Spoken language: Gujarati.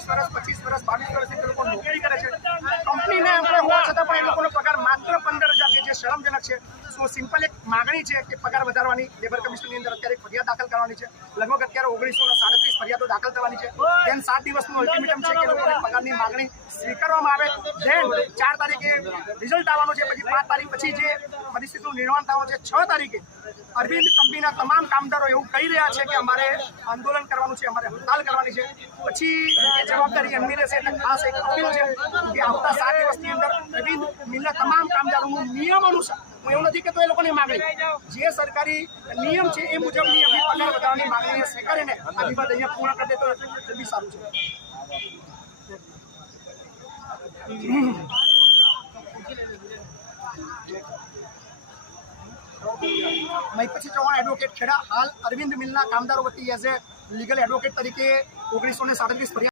20 વર્ષ 25 વર્ષ 22 વર્ષથી લોકો નોકરી કરે છે, કંપનીને એમ્પ્લોય હોવા છતાં પણ એ લોકોનો પગાર માત્ર 15,000 છે, જે શરમજનક છે। સો સિમ્પલ એક માગણી છે કે પગાર વધારવાની। લેબર કમિશનની અંદર અત્યારે ફરિયાદ દાખલ કરવાની છે, લગભગ અત્યારે 1937 ફરિયાદો દાખલ કરવાની છે। દેન 7 દિવસનું અલ્ટિમેટમ છે કે લોકોની પગારની માગણી સ્વીકારવામાં આવે। દેન 4 તારીખે રિઝલ્ટ આવવાનું છે, પછી 5 તારીખ પછી જે પરિસ્થિતિનું નિર્માણ થવાનું છે। 6 તારીખે અરવિંદ કંપનીના તમામ કામદારો એવું કહી રહ્યા છે કે અમારે આંદોલન કરવાનું છે, અમારે હડતાલ કરવાની છે। પછી એ જવાબદારી એમની રહેશે। એટલે ખાસ એક અપીલ છે કે આવતા 7 દિવસની અંદર અરવિંદ મિલના તમામ કામદારોનું નિયમ અનુસાર, હું એવું નથી કહેતો એ લોકોની માગણી, જે સરકારી નિયમ છે એ મુજબની એમની પગાર વધારવાની માગણીને સ્વીકારીને આ વિવાદ અહીંયા પૂર્ણ કરી દે તો જલ્દી સારું છે। મહિપતસિંહ ચૌહાણ એડવોકેટ ખેડા, હાલ અરવિંદ મિલના કામદારો વતી એઝ એ લીગલ એડવોકેટ તરીકે 1937 ફરિયાદ